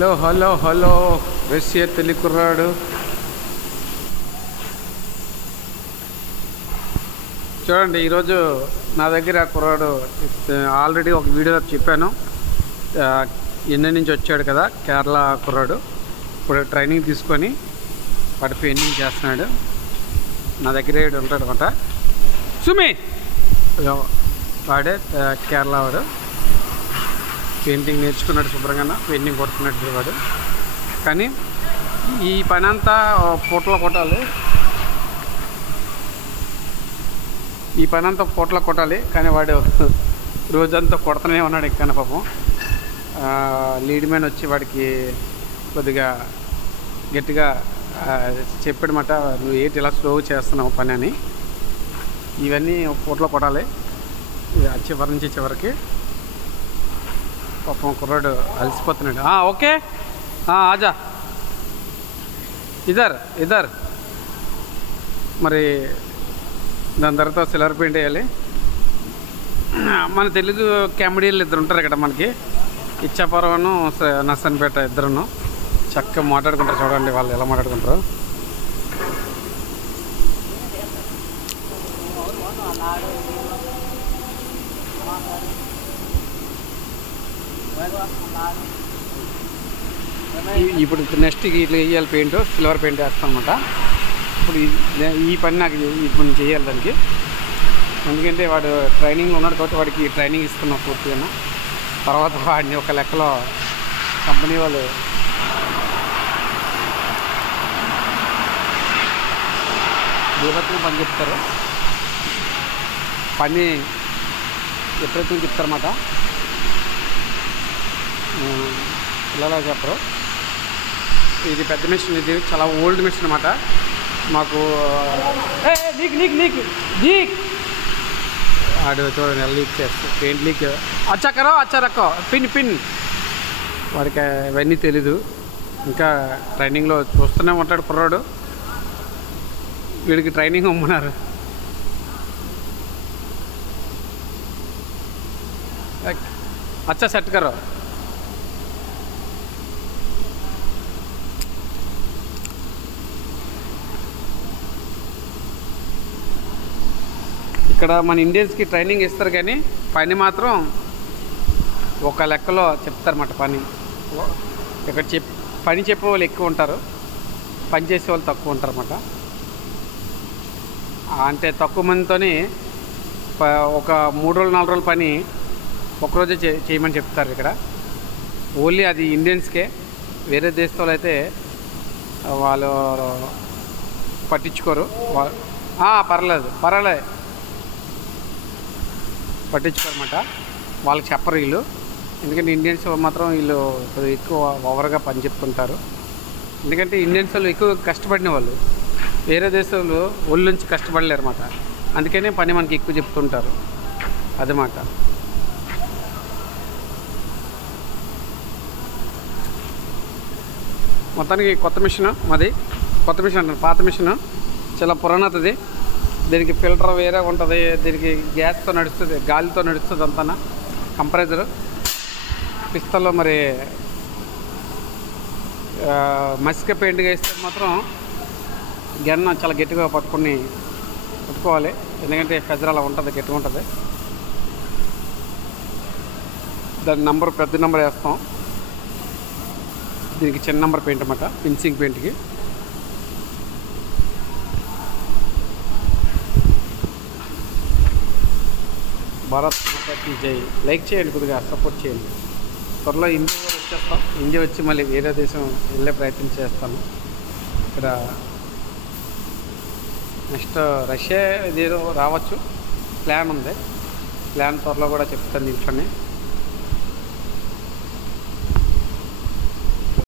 Hello Russia తెలి కుర్రాడు. చూడండి, ఈరోజు నా దగ్గర కుర్రాడు ఆల్రెడీ ఒక వీడియోలో చెప్పాను. ఎన్నె నుంచి వచ్చాడు కదా, కేరళ కుర్రాడు. ఇప్పుడు ట్రైనింగ్ తీసుకొని వాడు పెయింటింగ్ చేస్తున్నాడు. నా దగ్గరే ఉంటాడు అనమాట. సుమి వాడే కేరళ వాడు. పెయింటింగ్ నేర్చుకున్నాడు శుభ్రంగా, పెయింటింగ్ కొడుతున్నాడు వాడు. కానీ ఈ పని అంతా పూటలో కొట్టాలి, ఈ పని అంతా పూటలో కొట్టాలి. కానీ వాడు రోజంతా కొడుతూనే ఉన్నాడు. ఇంకా పాపం లీడ్ మ్యాన్ వచ్చి వాడికి కొద్దిగా గట్టిగా చెప్పాడమాట, నువ్వు ఏంటి ఇలా స్లో చేస్తున్నావు పని అని. ఇవన్నీ పూటలో కొట్టాలి చివరి నుంచి చివరికి. పాపం కుర్రాడు అలసిపోతున్నాడు. ఓకే ఆజా ఇదర్ మరి దాని తర్వాత సిల్వర్ పెయింట్ వేయాలి. మన తెలుగు కామెడీలు ఇద్దరు ఉంటారు ఇక్కడ మనకి, ఇచ్చాపురమును నర్సన్పేట ఇద్దరును చక్కగా మాట్లాడుకుంటారు. చూడండి వాళ్ళు ఎలా మాట్లాడుకుంటారు. ఇప్పుడు నెక్స్ట్ ఇట్లా వేయాలి పెయింట్, సిల్వర్ పెయింట్ వేస్తాం అనమాట. ఇప్పుడు ఈ పని నాకు ఇప్పుడు నేను చేయాలి దానికి. ఎందుకంటే వాడు ట్రైనింగ్లో ఉన్నాడు కాబట్టి వాడికి ట్రైనింగ్ ఇస్తున్నాం పూర్తిగా. తర్వాత వాడిని ఒక లెక్కలో కంపెనీ వాళ్ళు బీభత్సంగా పని చెప్తారు. పని ఎప్పుడైతే చెప్తారన్నమాట, పిల్లలా చెప్పరు. ఇది పెద్ద మిషన్, ఇది చాలా ఓల్డ్ మిషన్ అన్నమాట. మాకు నీకు ఆడు చూడండి లీక్ చేస్తాడు, పెయింట్ లీక్. అచ్చారక్కో పిన్ వాడికి ఇవన్నీ తెలీదు. ఇంకా ట్రైనింగ్లో చూస్తూనే ఉంటాడు కుర్రాడు. వీడికి ట్రైనింగ్ అమ్మన్నారు. అచ్చా సెట్ కరో. ఇక్కడ మన ఇండియన్స్కి ట్రైనింగ్ ఇస్తారు కానీ పని మాత్రం ఒక లెక్కలో చెప్తారన్నమాట. ఇక్కడ పని చెప్పే వాళ్ళు ఎక్కువ ఉంటారు, పని చేసే వాళ్ళు తక్కువ ఉంటారు అన్నమాట. అంటే తక్కువ మందితోని ఒక 3 రోజులు 4 రోజుల పని ఒకరోజే చేయమని చెప్తారు ఇక్కడ. ఓన్లీ అది ఇండియన్స్కే. వేరే దేశంలో అయితే వాళ్ళు పట్టించుకోరు. పర్లేదు పట్టించుకోరన్నమాట. వాళ్ళకి చెప్పరు వీళ్ళు. ఎందుకంటే ఇండియన్స్ మాత్రం వీళ్ళు ఎక్కువ ఓవర్గా పని చెప్తుంటారు. ఎందుకంటే ఇండియన్స్ వాళ్ళు ఎక్కువ కష్టపడిన వాళ్ళు, వేరే దేశంలో ఒళ్ళు నుంచి కష్టపడలేరు అన్నమాట. అందుకనే పని మనకి ఎక్కువ చెప్తుంటారు అదన్నమాట. మొత్తానికి కొత్త మిషన్ మాది. కొత్త మిషన్ అంటారు, పాత మిషన్ చాలా పురాణతది. దీనికి ఫిల్టర్ వేరే ఉంటుంది, దీనికి గ్యాస్తో నడుస్తుంది, గాలితో నడుస్తుంది అంతా. కంప్రెసరు పిస్తల్లో మరి మసిక పెయింట్గా వేస్తే మాత్రం గన్న చాలా గట్టిగా పట్టుకోవాలి. ఎందుకంటే ఫెజర్ అలా ఉంటుంది, గట్టిగా ఉంటుంది. దాని నంబర్ పెద్ద నెంబర్ వేస్తాం. దీనికి చిన్న నెంబర్ పెయింట్ అన్నమాట, ఫినిషింగ్ పెయింట్కి. భారత్ మాతాకి జై. లైక్ చేయండి, కొద్దిగా సపోర్ట్ చేయండి. త్వరలో ఇండియా కూడా వచ్చేస్తాం. ఇండియా వచ్చి మళ్ళీ వేరే దేశం వెళ్ళే ప్రయత్నం చేస్తాను. ఇక్కడ నెక్స్ట్ రష్యా ఏదో రావచ్చు ప్లాన్ ఉంది. ప్లాన్ త్వరలో కూడా చెప్తాను దీంట్లోనే.